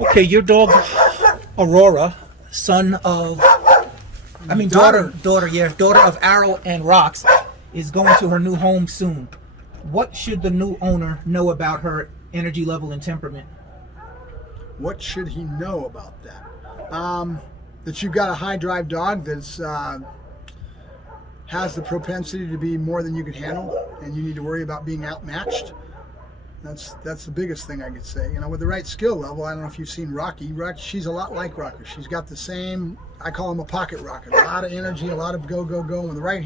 Okay, your dog, Aurora, daughter of Aero and Rocks, is going to her new home soon. What should the new owner know about her energy level and temperament? What should he know about that? That you've got a high drive dog that's has the propensity to be more than you can handle, and you need to worry about being outmatched. That's the biggest thing I could say. You know, with the right skill level, I don't know if you've seen Rocky. She's a lot like Rocker. She's got the same, I call him a pocket rocket. A lot of energy, a lot of go, go, go. In the right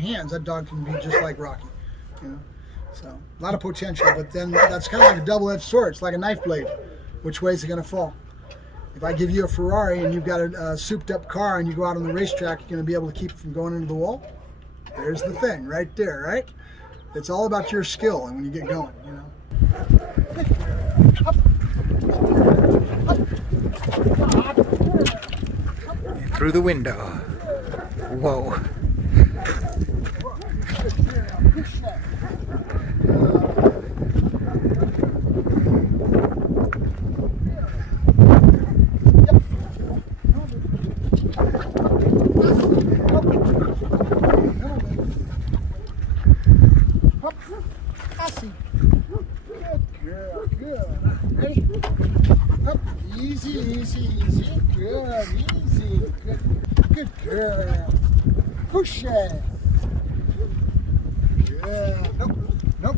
hands, that dog can be just like Rocky. You know, so a lot of potential. But then that's kind of like a double-edged sword. It's like a knife blade. Which way is it going to fall? If I give you a Ferrari and you've got a souped-up car and you go out on the racetrack, you're going to be able to keep it from going into the wall? There's the thing right there, right? It's all about your skill and when you get going, you know. Through the window. Whoa. Easy, easy, easy. Good, easy. Good, good girl. Push it. Good. Nope, nope.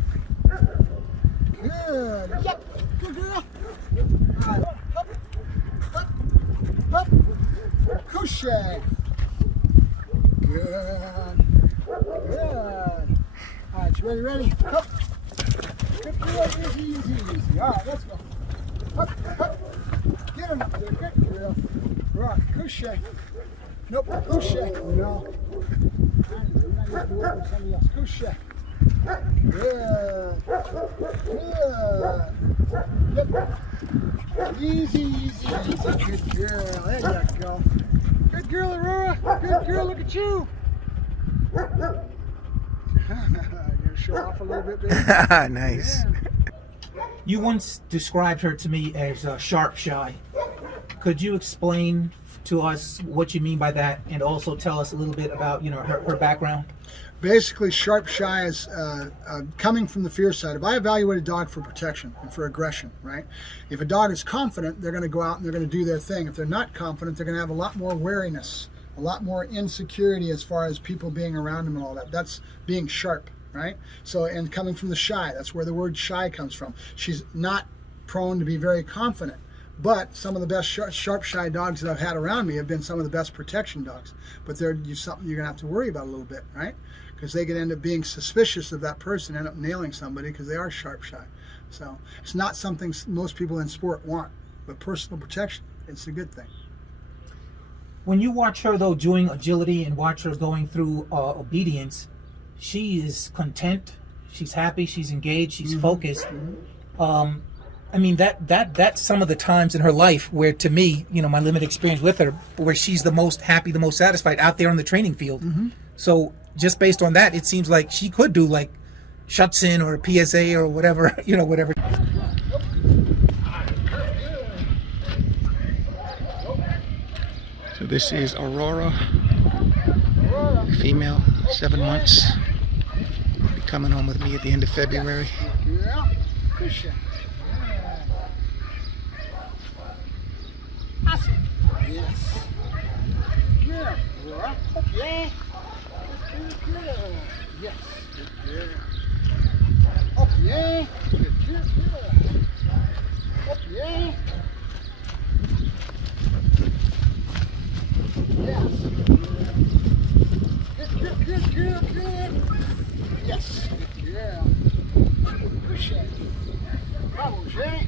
Good. Yep. Good girl. All right. Up, up, up. Push it. Good. Good. All right, you ready? Up. Good girl. Easy, easy, easy. All right, let's go. Up, up. Get him up there, good girl. Right, couche. Nope, couche. No. We're not going to work with somebody else. Couche. Good. Good. Yep. Easy, easy, easy. Good girl. There you go. Good girl, Aurora. Good girl, look at you. You're show off a little bit, baby. Nice. Yeah. You once described her to me as sharp shy. Could you explain to us what you mean by that, and also tell us a little bit about, you know, her background? Basically, sharp shy is coming from the fear side. If I evaluate a dog for protection and for aggression, right? If a dog is confident, they're going to go out and they're going to do their thing. If they're not confident, they're going to have a lot more wariness, a lot more insecurity as far as people being around them and all that. That's being sharp. Right? So, and coming from the shy, that's where the word shy comes from. She's not prone to be very confident, but some of the best sharp shy dogs that I've had around me have been some of the best protection dogs. But they're something you're gonna have to worry about a little bit, right? Because they could end up being suspicious of that person, end up nailing somebody because they are sharp shy. So it's not something most people in sport want, but personal protection, it's a good thing. When you watch her though doing agility and watch her going through obedience, she is content, she's happy, she's engaged, she's focused. I mean, that's some of the times in her life where, to me, you know, my limited experience with her, where she's the most happy, the most satisfied out there on the training field. So just based on that, it seems like she could do like Schutzen or PSA or whatever, you know, whatever. So this is Aurora, female, 7 months. Coming home with me at the end of February. Yeah. Push it. Awesome. Yes. Good. Yeah. Good. Yes. Good. Up, yeah. Good. Up, yeah. Yes. Good. Yes. Good girl. Push it. Bravo, Jay.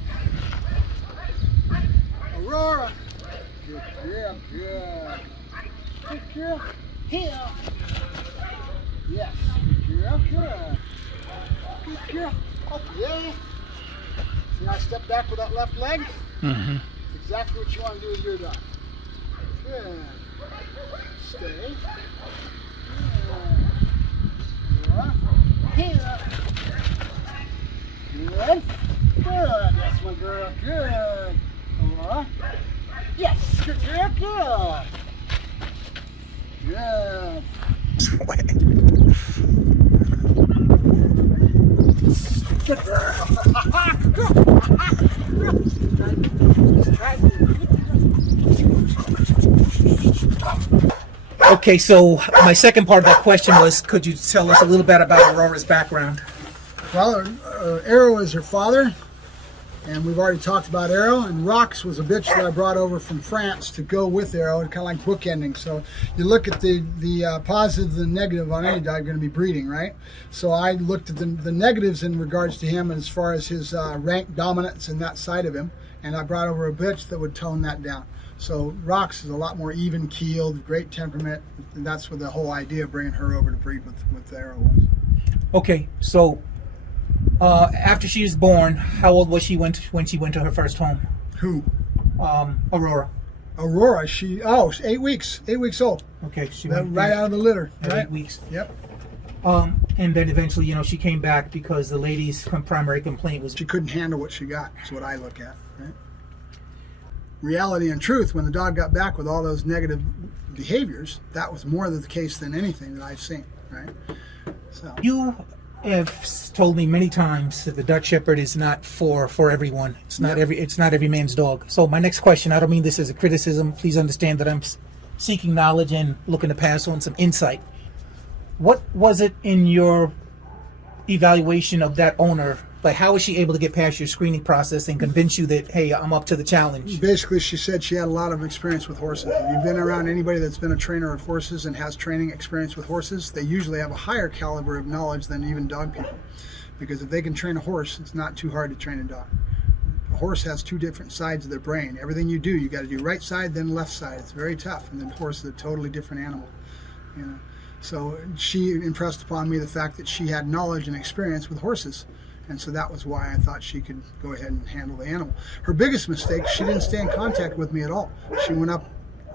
Aurora. Good girl. Good. Good girl. Here. Yes. Good girl. Good. Good girl. Up, yeah. See how I step back with that left leg? Exactly what you want to do with your dog. Good. Stay. Here. Good. Good. That's my girl. Good. Aurora. Yes. Good girl. Yeah. Good girl. Okay, so my second part of that question was, could you tell us a little bit about Aurora's background? Well, Aero is her father, and we've already talked about Aero. And Rox was a bitch that I brought over from France to go with Aero, and kind of like bookending. So you look at the positive and the negative on any dog, you're going to be breeding, right? So I looked at the negatives in regards to him as far as his rank dominance and that side of him, and I brought over a bitch that would tone that down. So Rox is a lot more even-keeled, great temperament, and that's what the whole idea of bringing her over to breed with Aero was. Okay, so after she was born, how old was she when she went to her first home? Who? Aurora. Aurora, she's 8 weeks. 8 weeks old. Okay, she went right out of the litter. at Right? 8 weeks. Yep. And then eventually, she came back because the lady's primary complaint was She couldn't handle what she got, is what I look at. Right? Reality and truth, when the dog got back with all those negative behaviors, that was more the case than anything that I've seen. Right? So You have told me many times that the Dutch Shepherd is not for everyone. It's not every man's dog. So my next question, I don't mean this as a criticism. Please understand that I'm seeking knowledge and looking to pass on some insight. What was it in your evaluation of that owner? Like, how was she able to get past your screening process and convince you that, hey, I'm up to the challenge? basically, she said she had a lot of experience with horses. If you've been around anybody that's been a trainer of horses and has training experience with horses, they usually have a higher caliber of knowledge than even dog people. Because if they can train a horse, it's not too hard to train a dog. A horse has two different sides of their brain. Everything you do, you got to do right side, then left side. It's very tough. And the horse is a totally different animal. So she impressed upon me the fact that she had knowledge and experience with horses. And so that was why I thought she could go ahead and handle the animal. Her biggest mistake, she didn't stay in contact with me at all. She went up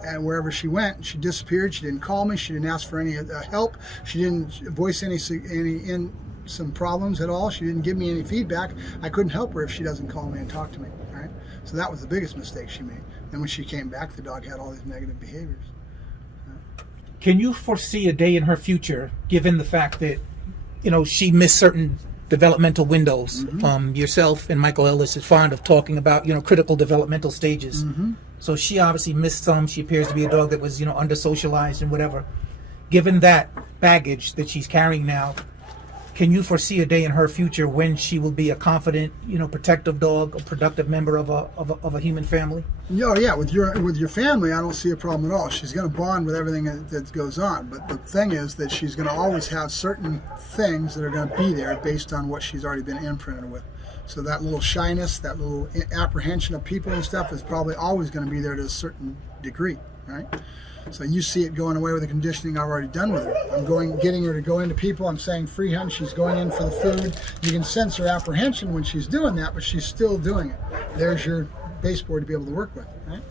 and wherever she went, she disappeared. She didn't call me. She didn't ask for any help. She didn't voice some problems at all. She didn't give me any feedback. I couldn't help her if she doesn't call me and talk to me. Right? So that was the biggest mistake she made. Then when she came back, the dog had all these negative behaviors. Can you foresee a day in her future, given the fact that, she missed certain developmental windows? Yourself and Michael Ellis is fond of talking about, critical developmental stages. So she obviously missed some. She appears to be a dog that was, under socialized and whatever. Given that baggage that she's carrying now, can you foresee a day in her future when she will be a confident, protective dog, a productive member of a human family? Yeah, with your family, I don't see a problem at all. She's going to bond with everything that goes on. But the thing is that she's going to always have certain things that are going to be there based on what she's already been imprinted with. So that little shyness, that little apprehension of people and stuff is probably always going to be there to a certain degree, right? So you see it going away with the conditioning I've already done with her. I'm getting her to go into people. I'm saying free hunt. She's going in for the food. You can sense her apprehension when she's doing that, but she's still doing it. There's your baseboard to be able to work with, right?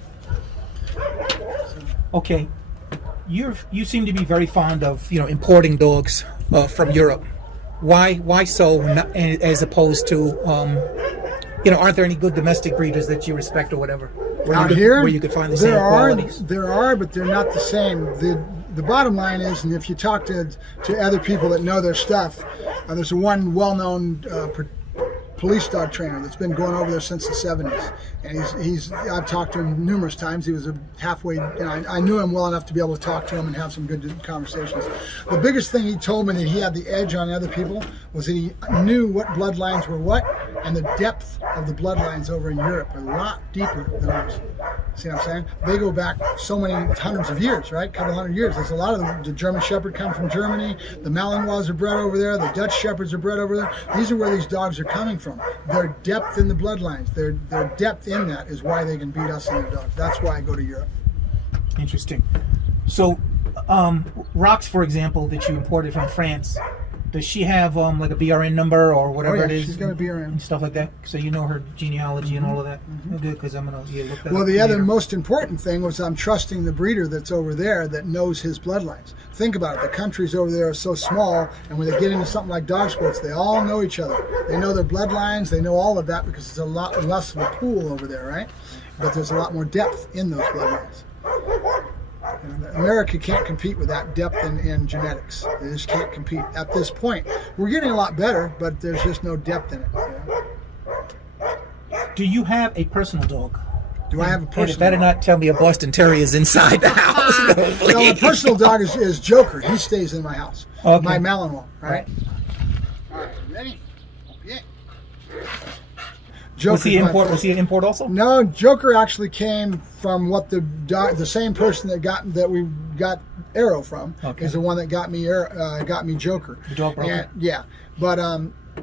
Okay, you seem to be very fond of importing dogs from Europe. Why so? As opposed to aren't there any good domestic breeders that you respect or whatever? Where you could find the same qualities? There are, but they're not the same. The bottom line is, and if you talk to other people that know their stuff, there's one well-known police dog trainer that's been going over there since the 70s, and I've talked to him numerous times. He was I knew him well enough to be able to talk to him and have some good conversations. The biggest thing he told me that he had the edge on other people was that he knew what bloodlines were what, and the depth of the bloodlines over in Europe are a lot deeper than ours. See what I'm saying? They go back so many hundreds of years, right? A couple hundred years. There's a lot of them. The German Shepherd come from Germany. The Malinois are bred over there. The Dutch Shepherds are bred over there. These are where these dogs are coming from. Their depth in the bloodlines, their depth in that is why they can beat us and their dogs. That's why I go to Europe. Interesting. So, Rox, for example, that you imported from France, does she have like a BRN number or whatever it is? She's got a BRN. And stuff like that? So you know her genealogy and all of that? Good, because I'm going to look that up. Well, the other most important thing was I'm trusting the breeder that's over there that knows his bloodlines. Think about it. The countries over there are so small, and when they get into something like dog sports, they all know each other. They know their bloodlines. They know all of that because it's a lot less of a pool over there, right? but there's a lot more depth in those bloodlines. And America can't compete with that depth in genetics. They just can't compete at this point. We're getting a lot better, but there's just no depth in it. Do you have a personal dog? Do I have a And personal it better dog? not tell me a Boston Terrier is inside the house. No, No, a please. personal dog is Joker. He stays in my house. Okay. My Malinois, right? Right. All right, ready? Yeah. Was he Joker's my import? first- Was he an import also? No, Joker actually came from what the same person that we got Aero from Okay. is the one that got me Joker. The dog broker. And, yeah, but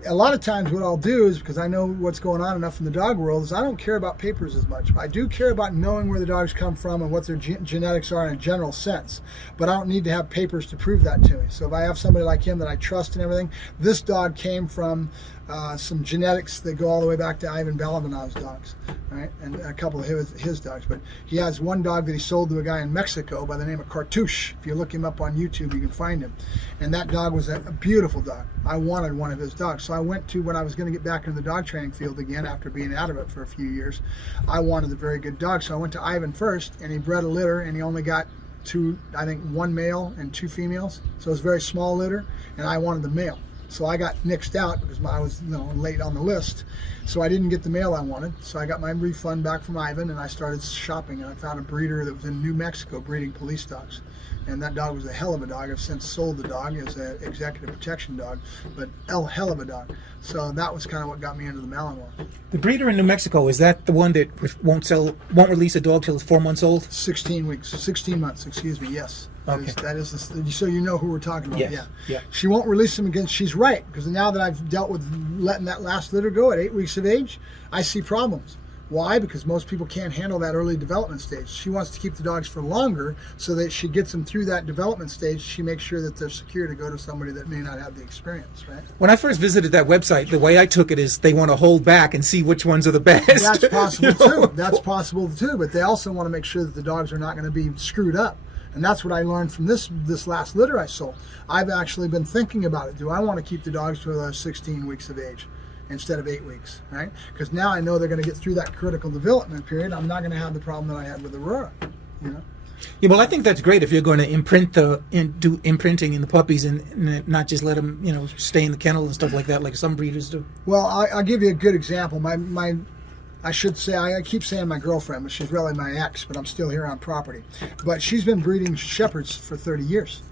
a lot of times what I'll do is, because I know what's going on enough in the dog world, is I don't care about papers as much. I do care about knowing where the dogs come from and what their genetics are in a general sense, but I don't need to have papers to prove that to me. So if I have somebody like him that I trust and everything, this dog came from some genetics that go all the way back to Ivan Balabanov's dogs, right? And a couple of his dogs. But he has one dog that he sold to a guy in Mexico by the name of Cartouche. If you look him up on YouTube, you can find him. And that dog was a beautiful dog. I wanted one of his dogs. So I went to, when I was going to get back into the dog training field again after being out of it for a few years, I wanted a very good dog. So I went to Ivan first, and he bred a litter, and he only got one male and 2 females. So it was a very small litter, and I wanted the male. So I got nixed out because I was late on the list. So I didn't get the male I wanted. So I got my refund back from Ivan, and I started shopping, and I found a breeder that was in New Mexico breeding police dogs. And that dog was a hell of a dog. I've since sold the dog as an executive protection dog, but hell of a dog. So that was kind of what got me into the Malinois. The breeder in New Mexico, is that the one that won't release a dog till it's 4 months old? 16 months, excuse me, yes. Okay. That is so you know who we're talking about. Yes. Yeah. Yeah. She won't release them again. She's right, because now that I've dealt with letting that last litter go at 8 weeks of age, I see problems. Why? Because most people can't handle that early development stage. She wants to keep the dogs for longer so that she gets them through that development stage. She makes sure that they're secure to go to somebody that may not have the experience, right? When I first visited that website, the way I took it is they want to hold back and see which ones are the best. That's possible You know? too. That's possible too. But they also want to make sure that the dogs are not going to be screwed up. And that's what I learned from this last litter I sold. I've actually been thinking about it. Do I want to keep the dogs to 16 weeks of age instead of 8 weeks, right? Because now I know they're going to get through that critical development period. I'm not going to have the problem that I had with Aurora, you know? Yeah, well, I think that's great if you're going to do imprinting in the puppies and not just let them, stay in the kennel and stuff like that, like some breeders do. Well, I'll give you a good example. I should say, I keep saying my girlfriend, but she's really my ex, but I'm still here on property. But she's been breeding shepherds for 30 years.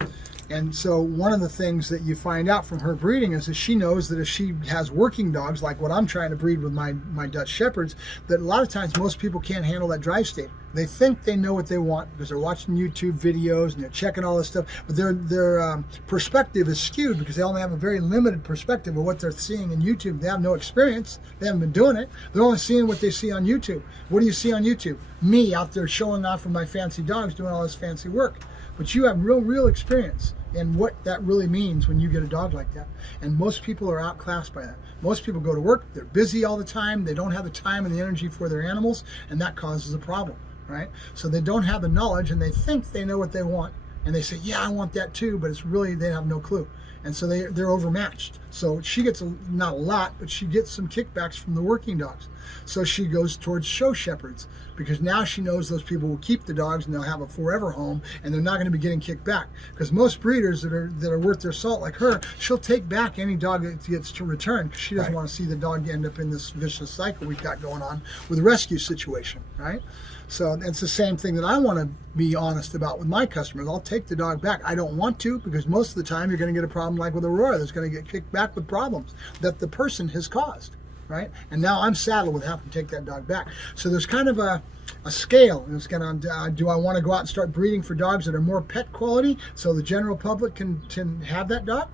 And so one of the things that you find out from her breeding is that she knows that if she has working dogs, like what I'm trying to breed with my Dutch Shepherds, that a lot of times most people can't handle that drive state. They think they know what they want because they're watching YouTube videos and they're checking all this stuff, but their perspective is skewed because they only have a very limited perspective of what they're seeing in YouTube. They have no experience. They haven't been doing it. They're only seeing what they see on YouTube. What do you see on YouTube? Me out there showing off with my fancy dogs doing all this fancy work. But you have real experience in what that really means when you get a dog like that. And most people are outclassed by that. Most people go to work, they're busy all the time, they don't have the time and the energy for their animals, and that causes a problem, right? So they don't have the knowledge and they think they know what they want. And they say, yeah, I want that too, but it's really, they have no clue. And so they're overmatched. So she gets, not a lot, but she gets some kickbacks from the working dogs. So she goes towards show shepherds because now she knows those people will keep the dogs and they'll have a forever home and they're not going to be getting kicked back. Because most breeders that are worth their salt like her, she'll take back any dog that gets to return because she doesn't want to see the dog end up in this vicious cycle we've got going on with a rescue situation, right? So it's the same thing that I want to be honest about with my customers. I'll take the dog back. I don't want to because most of the time you're going to get a problem like with Aurora that's going to get kicked back with problems that the person has caused, right? And now I'm saddled with having to take that dog back. So there's kind of a scale. It's going to, do I want to go out and start breeding for dogs that are more pet quality so the general public can have that dog?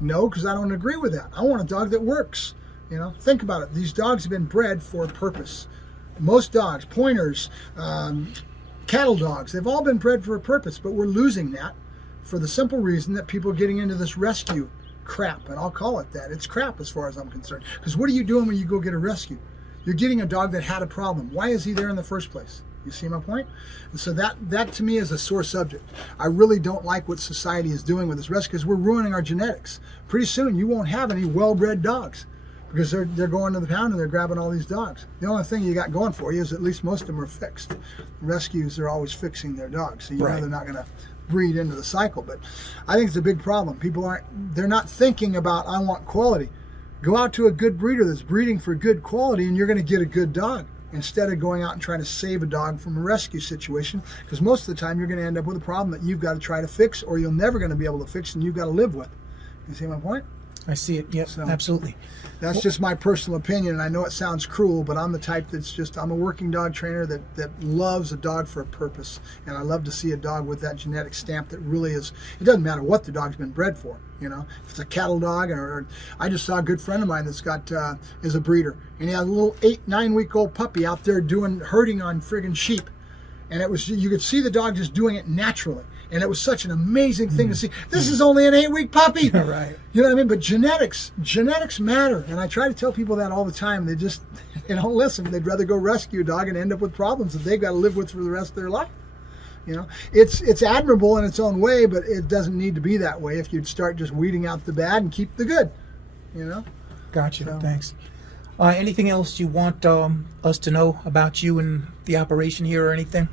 No, because I don't agree with that. I want a dog that works. Think about it. These dogs have been bred for a purpose. Most dogs, pointers, cattle dogs, they've all been bred for a purpose, but we're losing that for the simple reason that people are getting into this rescue crap, and I'll call it that. It's crap as far as I'm concerned. Because what are you doing when you go get a rescue? You're getting a dog that had a problem. Why is he there in the first place? You see my point? And so that to me is a sore subject. I really don't like what society is doing with this rescue because we're ruining our genetics. Pretty soon you won't have any well-bred dogs. because they're going to the pound and they're grabbing all these dogs. The only thing you got going for you is at least most of them are fixed. Rescues, they're always fixing their dogs, so you know they're not going to breed into the cycle. But I think it's a big problem. People they're not thinking about, I want quality. Go out to a good breeder that's breeding for good quality and you're going to get a good dog, instead of going out and trying to save a dog from a rescue situation, because most of the time you're going to end up with a problem that you've got to try to fix, or you're never going to be able to fix, and you've got to live with. You see my point? I see it. Yep, absolutely. That's just my personal opinion, and I know it sounds cruel, but I'm the type I'm a working dog trainer that loves a dog for a purpose, and I love to see a dog with that genetic stamp that really is, it doesn't matter what the dog's been bred for, you know. If it's a cattle dog, or I just saw a good friend of mine that's got, is a breeder, and he had a little 8-9 week old puppy out there herding on friggin' sheep, and you could see the dog just doing it naturally. And it was such an amazing thing to see. This is only an 8-week puppy. Right. You know what I mean? But genetics matter. And I try to tell people that all the time. They don't listen. They'd rather go rescue a dog and end up with problems that they've got to live with for the rest of their life. You know, it's admirable in its own way, but it doesn't need to be that way if you'd start just weeding out the bad and keep the good, you know? Gotcha. So, thanks. Anything else you want us to know about you and the operation here or anything?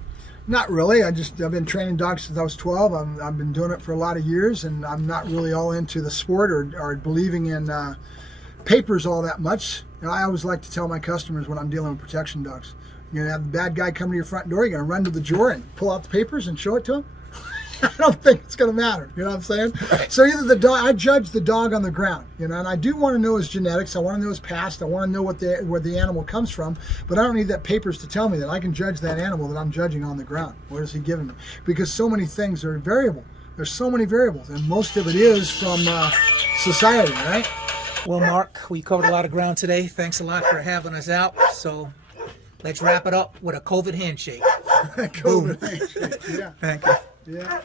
Not really. I've been training dogs since I was 12. I've been doing it for a lot of years, and I'm not really all into the sport or believing in papers all that much. You know, I always like to tell my customers when I'm dealing with protection dogs, you're going to have the bad guy come to your front door, you're going to run to the drawer and pull out the papers and show it to him? I don't think it's going to matter. You know what I'm saying? Right. So either I judge the dog on the ground, you know, and I do want to know his genetics. I want to know his past. I want to know where the animal comes from. But I don't need that papers to tell me that. I can judge that animal that I'm judging on the ground. What is he giving me? Because so many things are variable. There's so many variables, and most of it is from society, right? Well, Mark, we covered a lot of ground today. Thanks a lot for having us out. So let's wrap it up with a COVID handshake. COVID handshake. Yeah. Thank you. Yeah.